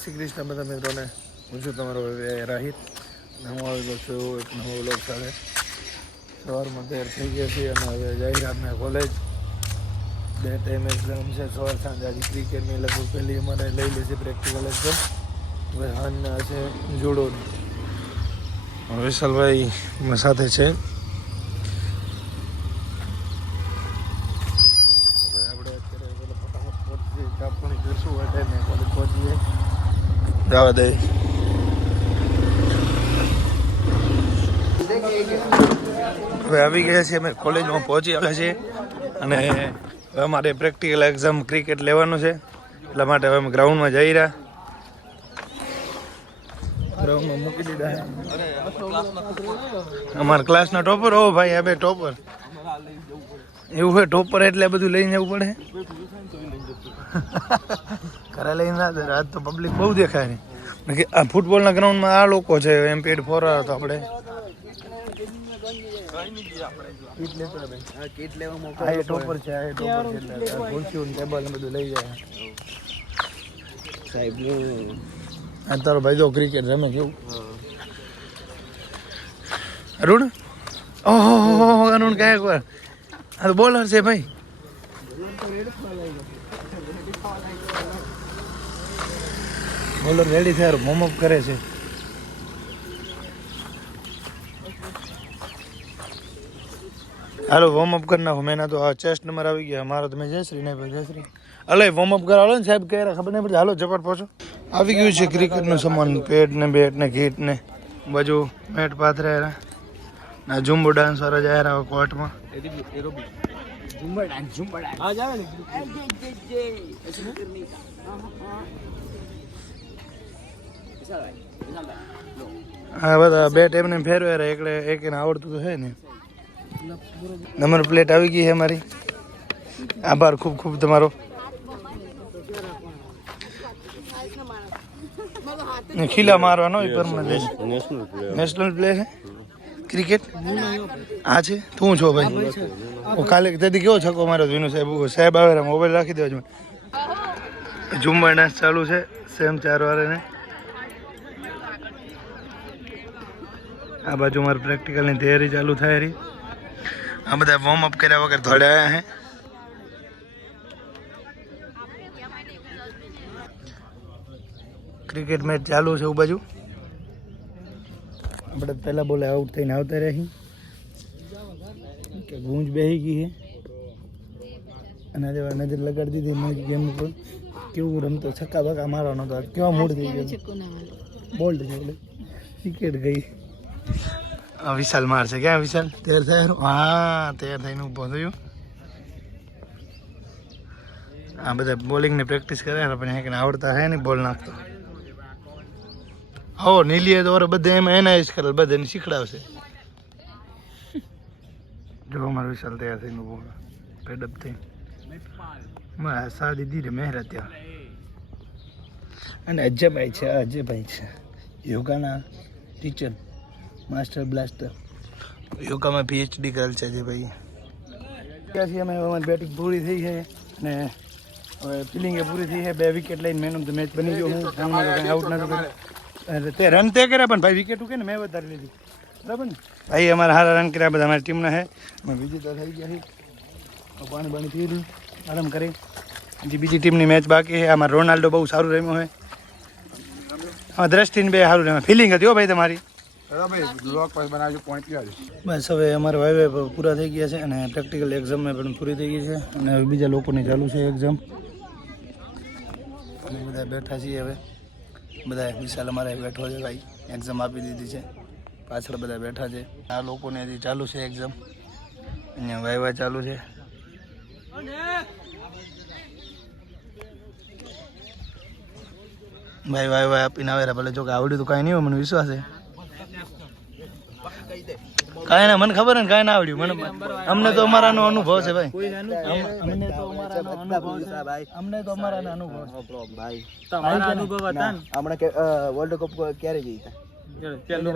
શ્રી કૃષ્ણ બધા મિત્રોને હું છું તમારો રાહિત. હું આવી ગયો છું એક નવો વ્લોગ સાથે. સવારમાં તૈયાર થઈ ગયા છીએ અને હવે જાહેરાતના કોલેજ 2 ટાઈમ એક્ઝામ છે, સવાર સાંજ. આજે ક્રિકેટની લગભગ પહેલી અમારે લઈ લીધી પ્રેક્ટિકલ એક્ઝામ. હવે સાંજના છે જુડોની. વિશાલભાઈ સાથે છે. આપણે અત્યારે ફટાફટ પહોંચીએ, ચા પાણી કરશું એટલે ને કોલેજ પહોંચીએ. જવા દે. હવે આવી ગયા છીએ અમે કોલેજમાં પહોંચી આવ્યા છીએ અને હવે અમારે પ્રેક્ટિકલ એક્ઝામ ક્રિકેટ લેવાનું છે, એટલા માટે હવે અમે ગ્રાઉન્ડમાં જઈ રહ્યા. ગ્રાઉન્ડમાં મૂકી દીધા છે અમારા ક્લાસના ટોપર. ઓ ભાઈ આ બે ટોપર એવું હોય. ટોપર એટલે બધું લઈને જવું પડે. ઘરે લઈને ના આજ તો પબ્લિક બહુ દેખાય ને. આ ફૂટબોલના ગ્રાઉન્ડમાં આ લોકો છે. એમપીડ ફોર હતો આપણે ટોપર છે. ટેબલ ને બધું લઈ જાય સાહેબ. તારો ભાઈ જો ક્રિકેટ રમે કેવું. અરુણ ઓહો અરુણ કાંઈક વાર આ તો બોલર છે ભાઈ. બોલર રેડી થયા, વોર્મઅપ કરે છે. હાલો વોર્મઅપ કરી નાખો. મેં તો આ ચેસ્ટ નંબર આવી ગયા મારો. તમે જયશ્રી નહીં ભાઈ જયશ્રી અલે વોર્મઅપ કરાવો ને સાહેબ. કહે ખબર નહીં પડતી. હાલો ઝપટ પહોંચો. આવી ગયું છે ક્રિકેટનું સામાન. પેડ ને બેટ ને કીટ ને બાજુ મેટ પાથરે ના. ઝુંબુ ડાન્સ વાળા જાય રહ્યા કોર્ટમાં. હા બધા બે ટાઈમ ને ફેરવે એટલે એક એને આવડતું તો છે ને. નંબર પ્લેટ આવી ગઈ છે અમારી. આભાર ખૂબ ખૂબ તમારો. ખીલા મારવાનો નેશનલ પ્લે છે ક્રિકેટ. હા છે. તું છો ભાઈ. કાલે તેથી કેવો છક્કો માર્યો વિનુ સાહેબ. સાહેબ આવે મોબાઈલ રાખી દેજો. ઝુંબા ડાન્સ ચાલુ છે સેમ 4 વાળાને. આ બાજુ મારે પ્રેક્ટિકલની તૈયારી ચાલુ થાય રહી. આ બધા વોર્મઅપ કર્યા વગર થોડે આવ્યા હે. ક્રિકેટ મેચ ચાલુ છે. બાજુ આપણે પહેલા બોલે આઉટ થઈને આવતા રહી કે ગૂંજ બેસી ગઈ છે અને જેવા નજર લગાડી દીધી ગેમ ઉપર. કેવું રમતો છક્કા બક્કા મારવાનો હતો. કેવા મૂડ થઈ ગયો. બોલ્ડ છે એટલે વિકેટ ગઈ. વિશાલ મારશે. ક્યાં વિશાલ તૈયાર થયા? હા તૈયાર થઈને ઊભો થયું. આ બધા બોલિંગની પ્રેક્ટિસ કરે પણ એક આવડતા હે ને બોલ નાખતો. હો નીલીએ તો બધા એમાં એના જ કરે. બધાને શીખડાવશે. જો અમારો વિશાલ તૈયાર થઈને ઊભો પેડઅપ થઈ. સાદી દીધી મહેરા ત્યાં. અને અજયભાઈ છે. અજયભાઈ છે યોગાના ટીચર, માસ્ટર બ્લાસ્ટર. યોગામાં PhD કરેલ છે અજયભાઈ. ત્યાંથી અમે અમારી બેટિંગ પૂરી થઈ છે અને હવે ફિલિંગ એ પૂરી થઈ છે. 2 વિકેટ લઈને મેન ઓફ ધ મેચ બની ગયો હું. કંઈ આઉટ નહોતું કર્યું. તે રન તે કર્યા પણ ભાઈ વિકેટ કે ને મેં વધારે લીધી. બરાબર ને ભાઈ. અમારા સારા રન કર્યા બધા અમારી ટીમના છે. અમે વિજેતા થઈ ગયા છીએ. પાણી બાણી પી લીધું આરામ કરી. બીજી ટીમની મેચ બાકી છે. આમાં રોનાલ્ડો બહુ સારું રમ્યો હોય. હા દ્રષ્ટિને 2 સારું રમ્યા. ફિલિંગ હતી હો ભાઈ તમારી. બસ હવે અમારે વાયવે પૂરા થઈ ગયા છે અને પ્રેક્ટિકલ એક્ઝામ પણ પૂરી થઈ ગઈ છે અને હવે બીજા લોકોની ચાલુ છે એક્ઝામ. અમે બધા બેઠા છીએ હવે. બધા વિશાલ અમારે બેઠો છે ભાઈ. એક્ઝામ આપી દીધી છે. પાછળ બધા બેઠા છે. આ લોકોને હજી ચાલુ છે એક્ઝામ. અહીંયા વાયવા ચાલુ છે. ભાઈ વાય આપીને આવે ભલે. જો કે આવડ્યું તો કાંઈ નહીં હોય મને વિશ્વાસ છે. કાંઈ ના મને ખબર ને કાંઈ ના આવડ્યું મને. અમને તો અમારાનો અનુભવ છે ભાઈ. અમને તો અમારાનો અનુભવ ભાઈ. તમારા અનુભવ હતા ને. હમણાં વર્લ્ડ કપ ક્યારે જીતા? પહેલું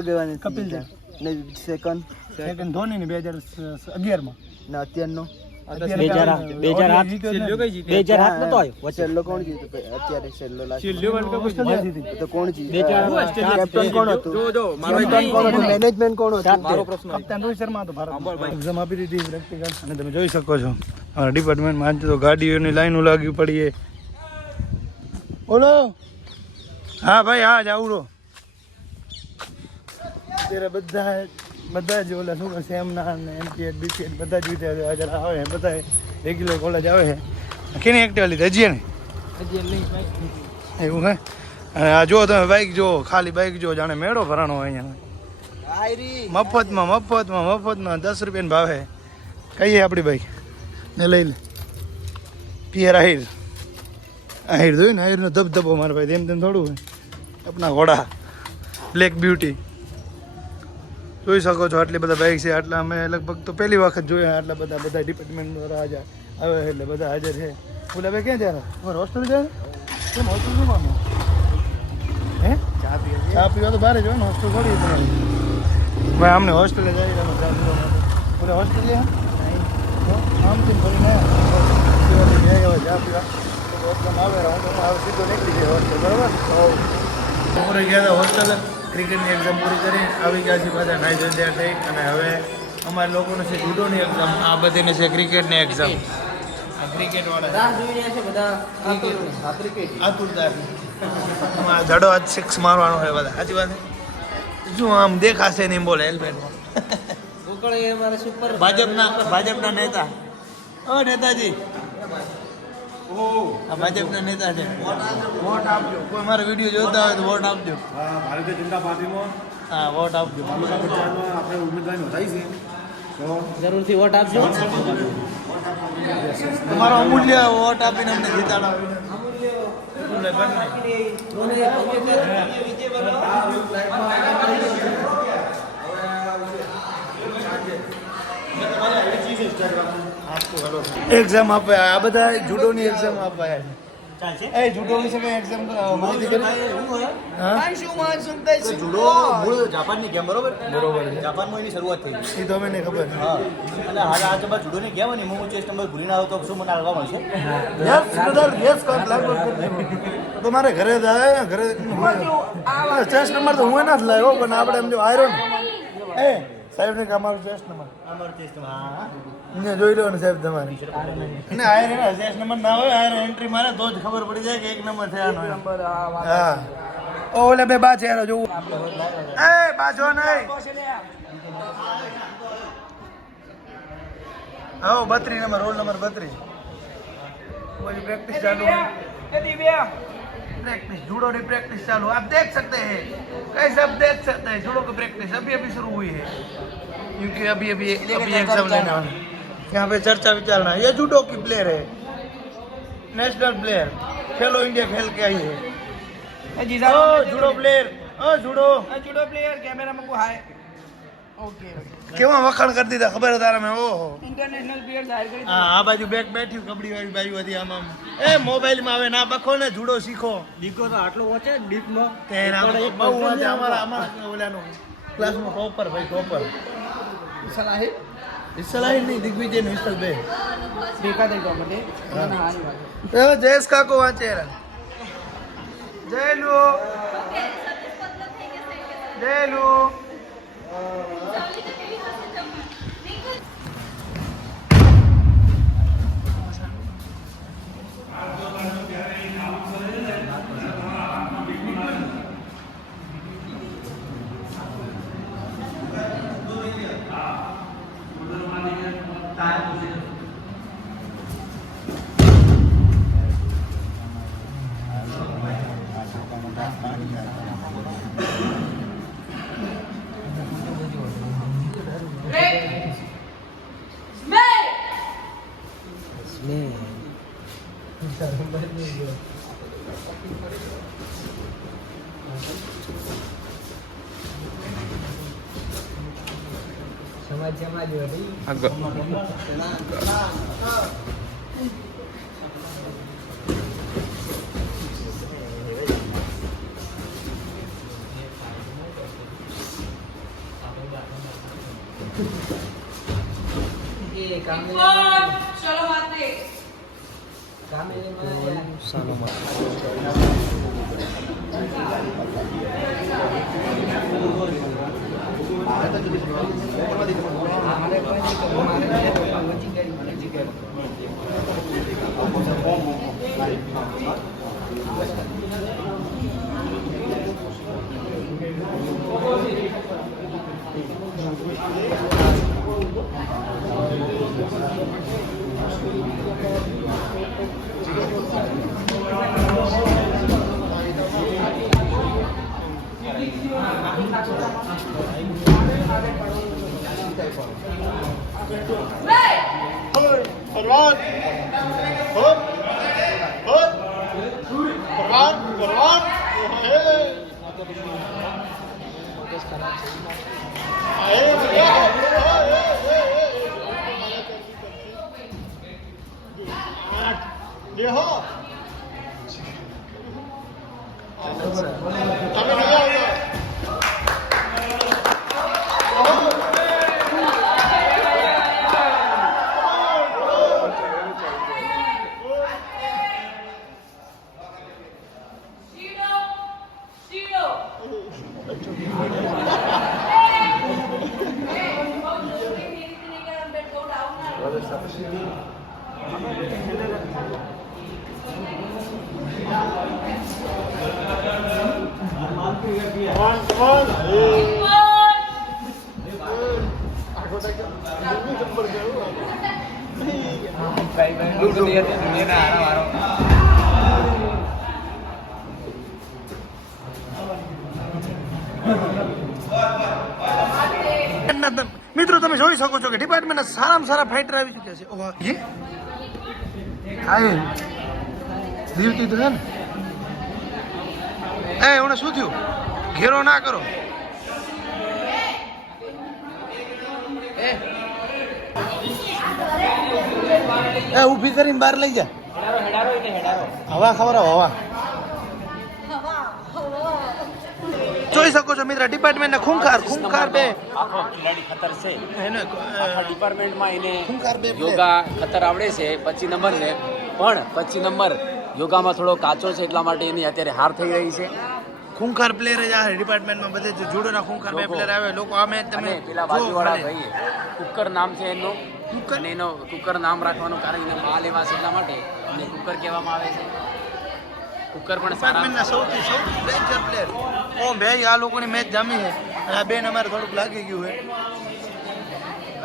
1900 કપિલ દેવ. ને સેકન્ડ ધોની ને 2011 માં ને અત્યારનો 2008 નતો આવ્યો છેલ્લો કોણ જીત્યો અત્યારે છેલ્લો લાસ્ટ તો કોણ જીત્યો કેપ્ટન કોણ હતું કેપ્ટન કોણ હતું મેનેજમેન્ટ કોણ હતું મારો પ્રશ્ન કપ્તાન રોહિત શર્મા હતો ભારત એક્ઝામ આપી દીધી પ્રેક્ટિકલ અને તમે જોઈ શકો છો અમારા ડિપાર્ટમેન્ટમાં આજે તો ગાડીઓની લાઈનો લાગી પડી છે બોલો હા ભાઈ હા જાવડો અત્યારે બધા જ ઓલા શું સેમના ને એમપીએડ બીપીએડ બધા જ વિદ્યાર્થીઓ આવે છે બધા રેગ્યુલર કોલેજ આવે છે કેની એક્ટિવા લીધી હજી ને એવું હે અને આ જો તમે બાઇક જો ખાલી બાઇક જો જાણે મેળો ભરાણો હોય અહીંયા મફતમાં 10 રૂપિયાની ભાવે કહીએ આપણી બાઇક ને લઈ લે પિયર આહિર જોયું ને આહિરનો ધબધબો મારા ભાઈ તેમ થોડું હોય આપણા ઘોડા બ્લેક બ્યુટી જોઈ શકો છો આટલી બધા બાઇક છે આટલા અમે લગભગ તો પહેલી વખત જોયા આટલા બધા ડિપાર્ટમેન્ટ દ્વારા હાજર આવે એટલે બધા હાજર છે બોલે ભાઈ ક્યાં જાય તમારે હોસ્ટેલ જાય કેમ હોસ્ટેલ શું માનો હે ચા પીવા તો બહાર જ હોય ને હોસ્ટેલ થોડી તમારી ભાઈ અમને હોસ્ટેલે જાય ચા પીવા માટે બોલે હોસ્ટેલ જાય આમથી ફરીને ચા પીવા હોસ્ટેલ આવે સીધો નીકળી જાય હોસ્ટેલ બરાબર પૂરે ગયા હતા હોસ્ટેલ ક્રિકેટની એક્ઝામ પૂરી કરી આવી ગયા છે બધા નાઈ ધોઈ થઈ અને હવે અમારા લોકોને છે જુડોની એક્ઝામ આ બધીને છે ક્રિકેટની એક્ઝામ આ ક્રિકેટ વાળા આતુરદાર જડો આજ 6 મારવાનો હોય બધા સાચી વાત શું આમ દેખાશે નહીં બોલે હેલ્મેટમાં ભાજપના નેતા ઓ નેતાજી આ ભાજપના નેતા છે વોટ આપજો કોઈ મારો વિડીયો જોતા હોય તો વોટ આપજો ભારતીય જનતા પાર્ટીમાં હા વોટ આપજો આપણે ઉમેદવારી નોંધાઈ છે તો જરૂરથી વોટ આપજો તમારો અમૂલ્ય વોટ આપીને અમને જીતાડો એક્ઝામ આપે આ બધા જુડોની એક્ઝામ આપવા એ જુડોની છે કઈ એક્ઝામ માહિતી કરી જુડો મૂળ જાપાનની ગેમ બરોબર જાપાનમાં એની શરૂઆત થઈ એ તો અમે ખબર હા અને હાલ આ જબર જુડોની ગેમ ને હું ચેસ નંબર ભૂલીને આવ્યો તો શું મને આવવા મળશે તો મારે ઘરે જાય ઘરે ચેસ નંબર તો હું ના જ લાવ્યો પણ આપણે એમ જો આયરો ને સાહેબ ને અમારું ચેસ નંબર અહીંયા જોઈ લો ને સાહેબ તમારી અને આયર ચેસ નંબર ના હોય આયર એન્ટ્રી મારે તો જ ખબર પડી જાય કે 1 નંબર થયાનો હા ઓલે બે બા ચહેરો જોવું એ બાજો નહીં હા 32 નંબર રોલ નંબર 32 कोई प्रैक्टिस चालू है प्रैक्टिस जूडो की प्रैक्टिस चालू आप देख सकते हैं कैसे आप देख सकते हैं जूडो की प्रैक्टिस अभी शुरू हुई है क्योंकि अभी एग्जाम लेने वाले यहाँ पे चर्चा विचारना ये जूडो की प्लेयर है नेशनल प्लेयर खेलो इंडिया खेल के आई है judo player judo player camera में को हाय ओके કેવા વખાણ કરી દીધા ખબર તારા મેં ઓહો ઇન્ટરનેશનલ પ્લેયર જાહેર કરી હા આ બાજુ બેક બેઠી કબડ્ડી વાળી બાજુ હતી આમ એ મોબાઈલ માં આવે ના બખો ને જુડો શીખો દીકો તો આટલો વચ્ચે ડીપ માં તેના બહુ વાંચે અમારા ઓલાનો ક્લાસમાં ટોપર ભાઈ ટોપર સલાહી નહીં દિગ્વિજય નો વિશાલ બે દેખા દે ગમે તો જયેશ કાકો વાંચે જયલુ જયલુ મિત્રો તમે જોઈ શકો છો કે ડિપાર્ટમેન્ટના સારામાં સારા ફાઇટર આવી ચૂક્યા છે. ઓહો યે આય દીવતી તો છે ને. એ ઓને શું થયું? ઘેરો ના કરો. એ ઊભી કરીને બહાર લઈ જા. હવા ખવડાવો હવા. જોઈ શકો છો મિત્ર ડિપાર્ટમેન્ટના ખૂંખાર બે આખો ખેલાડી ખતર છે એને આખા ડિપાર્ટમેન્ટમાં એને ખૂંખાર બે યોગા ખતર આવડે છે 25 નંબર છે પણ 25 નંબર યોગામાં થોડો કાચો છે એટલા માટે એની અત્યારે હાર થઈ રહી છે. ખૂંખાર પ્લેયર જ આ ડિપાર્ટમેન્ટમાં બધે જુડોના ખૂંખાર બે પ્લેયર આવે લોકો આમે તમે અને પેલા બાજુવાળા ભાઈ કુકર નામ છે એનું અને એનો કુકર નામ રાખવાનું કારણ એના માલ એવા છે એટલા માટે એને કુકર કહેવામાં આવે છે. કુકર પણ સારા ડિપાર્ટમેન્ટના સૌથી ડેન્જર પ્લેયર. ઓ ભાઈ આ લોકોની મેચ જામી છે અને આ બેન અમારે થોડુંક લાગી ગયું છે.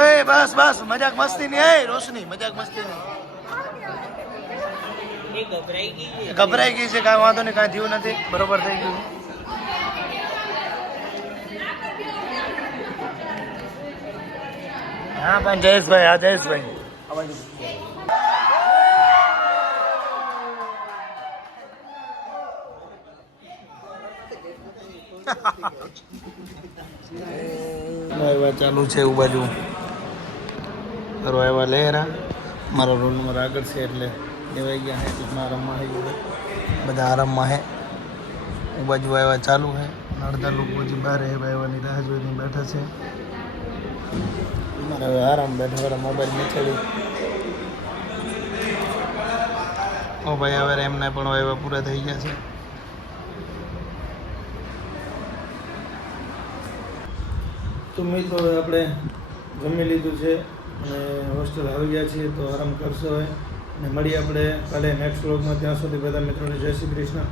એ બસ બસ મજાક મસ્તી નહીં. એ રોશની મજાક મસ્તી નહીં. ગભરાઈ ગઈ છે. કાંઈ વાંધો નહીં, કાંઈ થયું નથી, બરોબર થઈ ગયું. હા પણ જયેશભાઈ, હા જયેશભાઈ ચાલુ છે એવું બાજુ કરવા એવા લહેરા. મારો રોલ નંબર આગળ છે એટલે લેવાઈ ગયા છે. ટૂંકમાં આરામમાં થઈ ગયું, બધા આરામમાં છે. એ બાજુ આવ્યા ચાલુ છે. અડધા લોકો હજી બહાર આવ્યાની રાહ જોઈને બેઠા છે. મારે હવે આરામ બેઠા વાળા મોબાઈલ નીચેડી. ઓ ભાઈ હવે એમને પણ આવ્યા પૂરા થઈ ગયા છે. તો મિત્રો હવે આપણે જમી લીધું છે અને હોસ્ટેલ આવી ગયા છીએ તો આરામ કરશો હવે અને મળીએ આપણે કાલે નેક્સ્ટ વ્લોગમાં. ત્યાં સુધી બધા મિત્રોને જય શ્રી કૃષ્ણ.